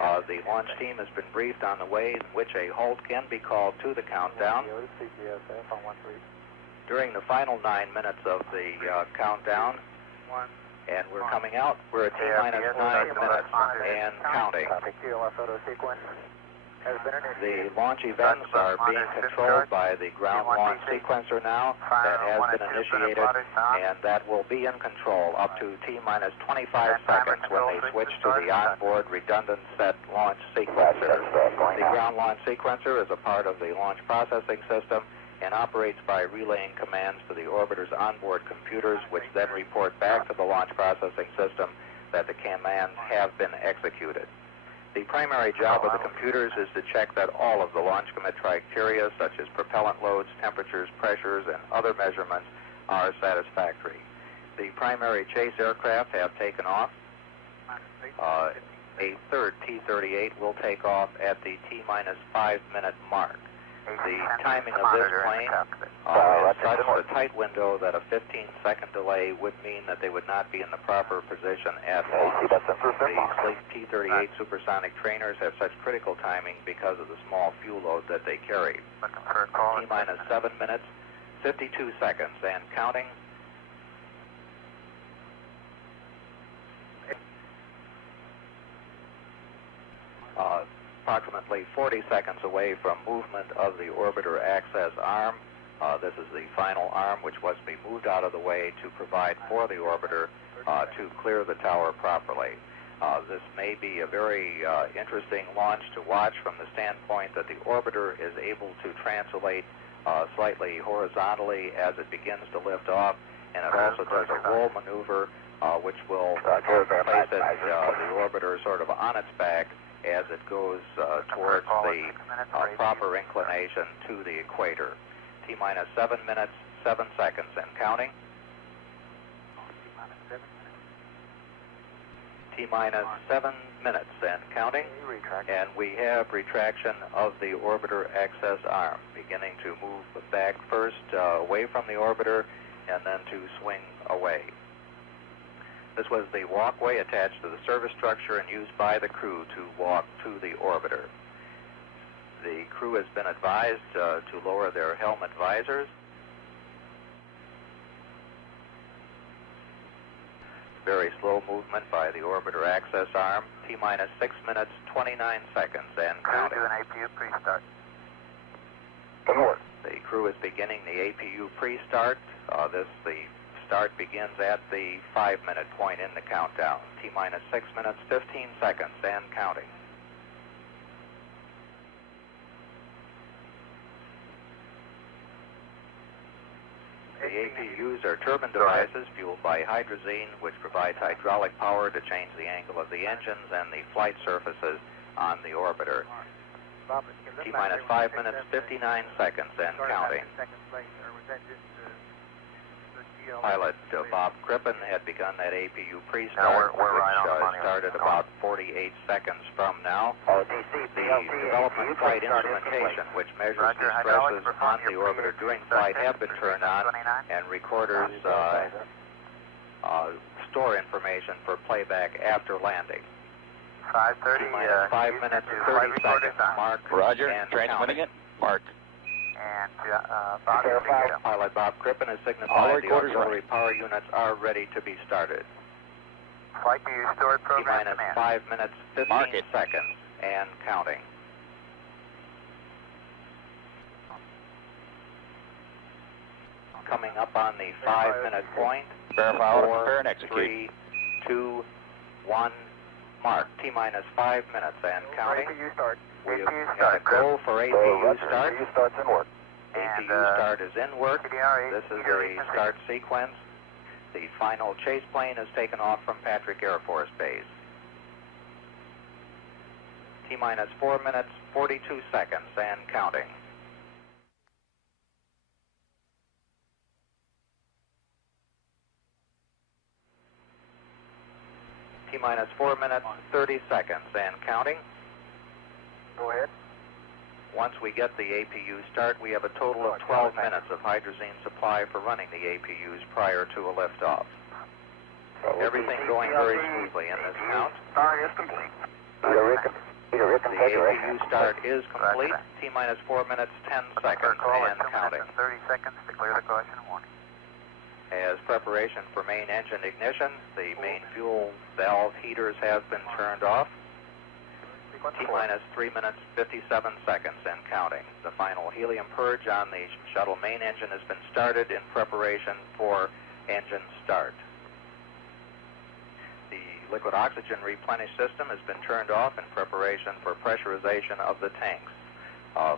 The launch team has been briefed on the way in which a halt can be called to the countdown. During the final 9 minutes of the countdown, and we're coming out, we're at T-minus 9 minutes and counting. The launch events are being controlled by the ground launch sequencer now. That has been initiated, and that will be in control up to T-minus 25 seconds when they switch to the onboard redundant set launch sequencer. The ground launch sequencer is a part of the launch processing system and operates by relaying commands to the orbiter's onboard computers, which then report back to the launch processing system that the commands have been executed. The primary job of the computers is to check that all of the launch commit criteria, such as propellant loads, temperatures, pressures, and other measurements, are satisfactory. The primary chase aircraft have taken off. A third T-38 will take off at the T-minus 5 minute mark. The timing of this plane is such a tight window that a 15-second delay would mean that they would not be in the proper position at launch. The sleek T-38 supersonic trainers have such critical timing because of the small fuel load that they carry. T-minus 7 minutes, 52 seconds, and counting. Approximately 40 seconds away from movement of the orbiter access arm. This is the final arm which was to be moved out of the way to provide for the orbiter to clear the tower properly. This may be a very interesting launch to watch from the standpoint that the orbiter is able to translate slightly horizontally as it begins to lift off, and it also does a roll maneuver which will place it, the orbiter sort of on its back as it goes towards the proper inclination to the equator. T-minus 7 minutes, 7 seconds, and counting. T-minus 7 minutes and counting. And we have retraction of the orbiter access arm, beginning to move back first away from the orbiter and then to swing away. This was the walkway attached to the service structure and used by the crew to walk to the orbiter. The crew has been advised to lower their helmet visors. Very slow movement by the orbiter access arm. T-minus 6 minutes, 29 seconds, and counting. Do an APU pre-start. The crew is beginning the APU pre-start. The start begins at the 5 minute point in the countdown. T-minus 6 minutes, 15 seconds, and counting. The APUs are turbine devices fueled by hydrazine, which provides hydraulic power to change the angle of the engines and the flight surfaces on the orbiter. T-minus 5 minutes, 59 seconds, and counting. Pilot Bob Crippin had begun that APU pre-start, which started about 48 seconds from now. The development flight instrumentation, which measures the stresses on the orbiter during flight, have been turned on, and recorders store information for playback after landing. 5:30. 5 minutes, 30 seconds. Mark. Roger. And transmitting it. Mark. And Pilot Bob Crippin has signified the auxiliary power units are ready to be started. Flight to stored program T-minus command. 5 minutes, 15 seconds, and counting. Coming up on the 5 minute point. Verify, 4, prepare, and execute. 3, 2, 1, mark. T-minus 5 minutes and counting. APU start. We APU have got a start. go for APU start. APU start's in work. APU start is in work. This is the start sequence. The final chase plane is taken off from Patrick Air Force Base. T-minus 4 minutes, 42 seconds, and counting. T-minus 4 minutes, 30 seconds, and counting. Go ahead. Once we get the APU start, we have a total of 12 minutes of hydrazine supply for running the APUs prior to a liftoff. Everything going very smoothly in this count. Start is complete. APU start is complete. T-minus 4 minutes, 10 seconds, and counting. 30 seconds to clear the caution warning. As preparation for main engine ignition, the main fuel valve heaters have been turned off. T-minus 3 minutes, 57 seconds, and counting. The final helium purge on the shuttle main engine has been started in preparation for engine start. The liquid oxygen replenish system has been turned off in preparation for pressurization of the tanks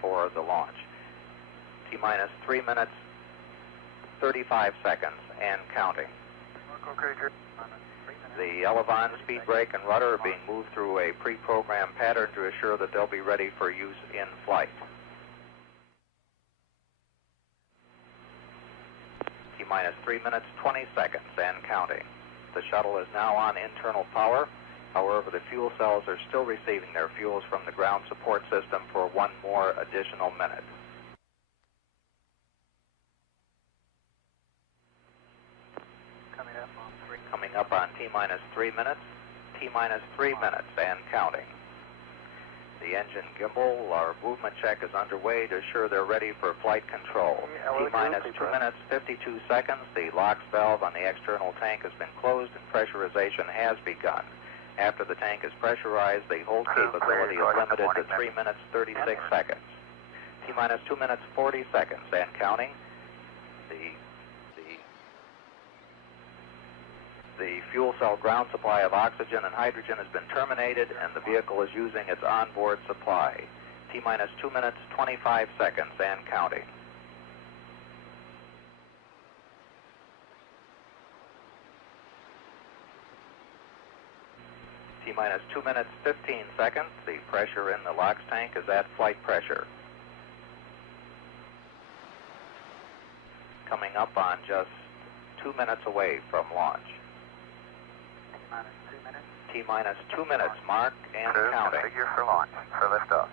for the launch. T-minus 3 minutes, 35 seconds, and counting. The elevon, speed brake, and rudder are being moved through a pre-programmed pattern to assure that they'll be ready for use in flight. T-minus 3 minutes, 20 seconds, and counting. The shuttle is now on internal power. However, the fuel cells are still receiving their fuels from the ground support system for one more additional minute. Coming up on T-minus 3 minutes, T-minus 3 minutes, and counting. The engine gimbal or movement check is underway to assure they're ready for flight control. T-minus 2 minutes, 52 seconds. The LOX valve on the external tank has been closed and pressurization has begun. After the tank is pressurized, the hold capability is limited to 3 minutes, 36 seconds. T-minus 2 minutes, 40 seconds, and counting. The fuel cell ground supply of oxygen and hydrogen has been terminated, and the vehicle is using its onboard supply. T-minus 2 minutes, 25 seconds, and counting. T-minus 2 minutes, 15 seconds. The pressure in the LOX tank is at flight pressure. Coming up on just 2 minutes away from launch. T-minus 2 minutes, mark, and counting. Configure for launch, for liftoff.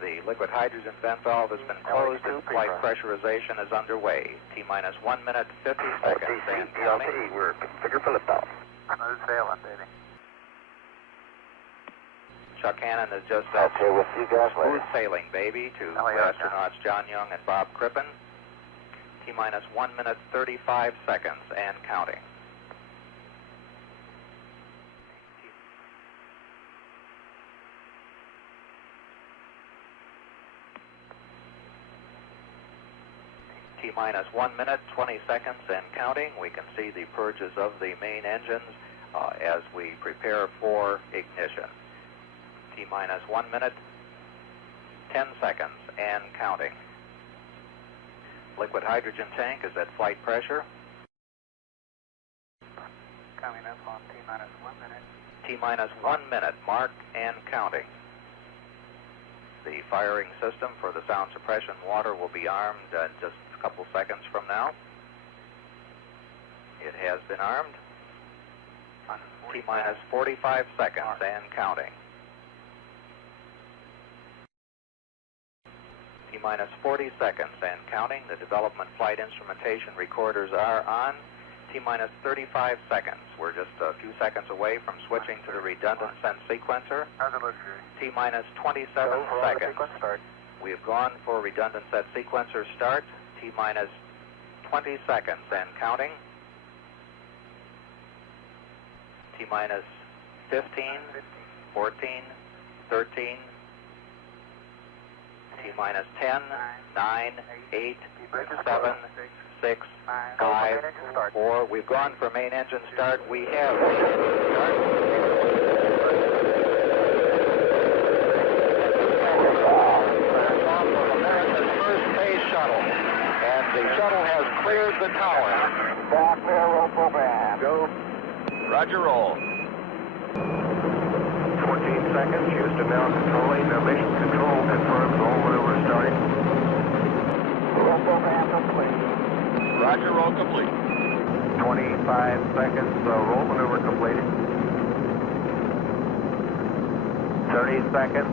The liquid hydrogen vent valve has been closed and flight pressurization is underway. T-minus 1 minute, 50 seconds, and counting. We're configured for liftoff. Smooth sailing, baby. Chuck Hannon has just said smooth sailing, baby, to astronauts John Young and Bob Crippin. T-minus 1 minute, 35 seconds, and counting. T-minus 1 minute, 20 seconds, and counting. We can see the purges of the main engines as we prepare for ignition. T-minus 1 minute, 10 seconds, and counting. Liquid hydrogen tank is at flight pressure. Coming up on T-minus 1 minute. T-minus 1 minute, mark, and counting. The firing system for the sound suppression water will be armed just a couple seconds from now. It has been armed. T-minus 45 seconds and counting. T-minus 40 seconds and counting. The development flight instrumentation recorders are on. T-minus 35 seconds. We're just a few seconds away from switching to the redundant sense sequencer. T-minus 27 seconds. We have gone for redundant set sequencer start. T-minus 20 seconds and counting. T-minus 15, 14, 13, T-minus 10, 9, 8, 7, 6, 5, 4. We've gone for main engine start. We have main engine start. Off of America's first space shuttle. And the shuttle has cleared the tower. Back there, roll program. Go. Roger, roll. 14 seconds. Houston now controlling. Mission control confirms all maneuver starting. Roll program complete. Roger, roll complete. 25 seconds. Roll maneuver completed. 30 seconds.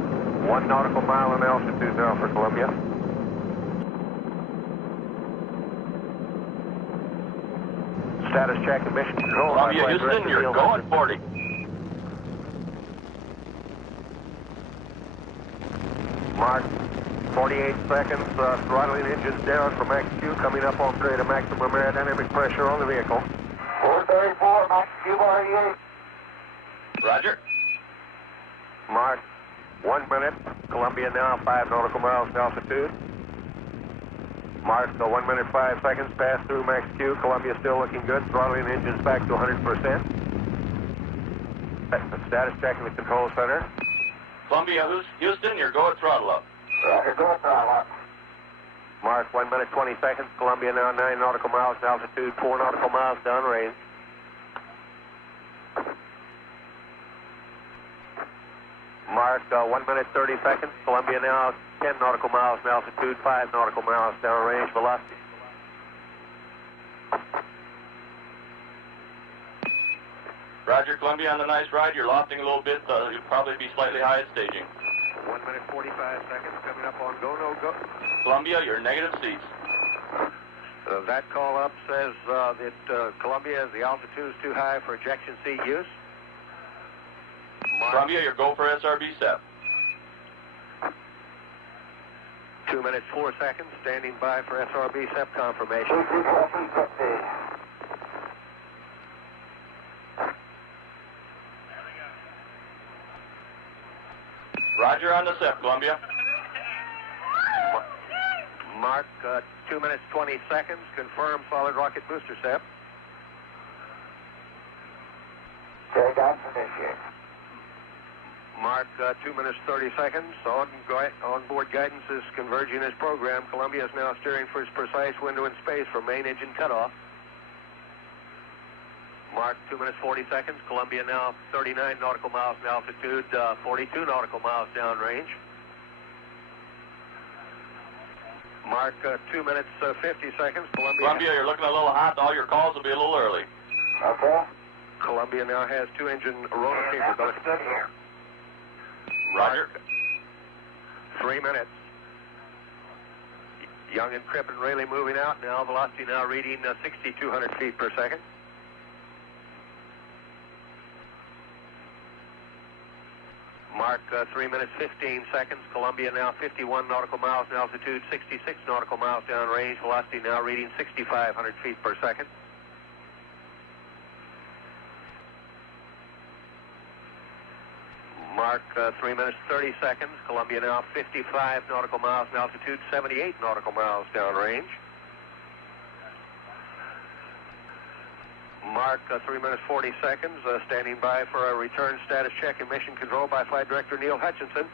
1 nautical mile in altitude now for Columbia. Status check and mission control. Columbia, Houston, you're going 40. Mark, 48 seconds, throttling engines down for max Q, coming up on grade of maximum aerodynamic pressure on the vehicle. 434, max Q bar 88. Roger. Mark, 1 minute, Columbia now 5 nautical miles in altitude. Mark, 1 minute 5 seconds, pass through max Q, Columbia still looking good, throttling engines back to 100%. Status check in the control center. Columbia, Houston, you're go at throttle up. Roger, go at throttle up. Mark, 1 minute 20 seconds, Columbia now 9 nautical miles in altitude, 4 nautical miles downrange. Mark, 1 minute 30 seconds, Columbia now 10 nautical miles in altitude, 5 nautical miles downrange velocity. Roger, Columbia, on the nice ride. You're lofting a little bit. You'll probably be slightly high at staging. 1 minute 45 seconds, coming up on go, no go. Columbia, you're negative seats. That call up says that Columbia, the altitude is too high for ejection seat use. Mark, Columbia, you're go for SRB SEP. 2 minutes 4 seconds, standing by for SRB SEP confirmation. Roger on the SEP, Columbia. Mark, 2 minutes 20 seconds, confirm solid rocket booster SEP. Takeoff initiated. Mark, 2 minutes 30 seconds, on-board guidance is converging as programmed. Columbia is now steering for its precise window in space for main engine cutoff. Mark, 2 minutes 40 seconds, Columbia now 39 nautical miles in altitude, 42 nautical miles downrange. Mark, 2 minutes 50 seconds, Columbia, you're looking a little hot. All your calls will be a little early. Okay. Columbia now has 2 engine rotor capability. Good here. Roger. 3 minutes. Young and Crippin really moving out now. Velocity now reading 6,200 feet per second. Mark, 3 minutes 15 seconds. Columbia now 51 nautical miles in altitude, 66 nautical miles downrange. Velocity now reading 6,500 feet per second. Mark, 3 minutes 30 seconds. Columbia now 55 nautical miles in altitude, 78 nautical miles downrange. Mark, 3 minutes 40 seconds, standing by for a return status check and mission control by Flight Director Neil Hutchinson.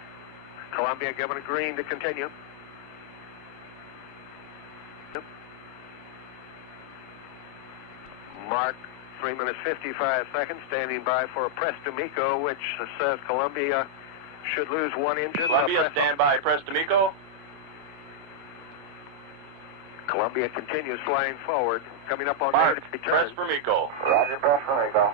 Columbia given a green to continue. Mark, 3 minutes 55 seconds, standing by for a press to MECO, which says Columbia should lose 1 engine. Columbia, stand by. Press to MECO. Columbia continues flying forward, coming up on Mark, return. press for MECO. Roger, press for MECO.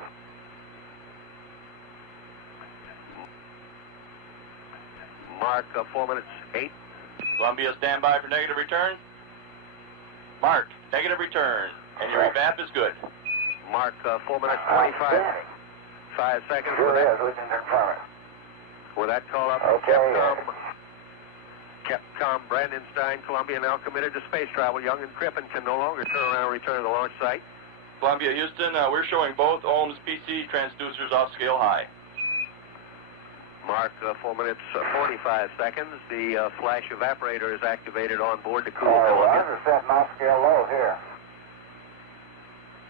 Mark, 4 minutes 8. Columbia, stand by for negative return. Mark, negative return. And your evap is good. Mark, 4 minutes 25. 5 seconds Sure with that. is, we can confirm it. With that call up, Okay, Capcom Brandon Stein, Columbia now committed to space travel. Young and Crippin can no longer turn around and return to the launch site. Columbia, Houston, we're showing both ohms PC transducers off scale high. Mark, 4 minutes 45 seconds. The flash evaporator is activated on board to cool Well, Columbia. I'm set off scale low here.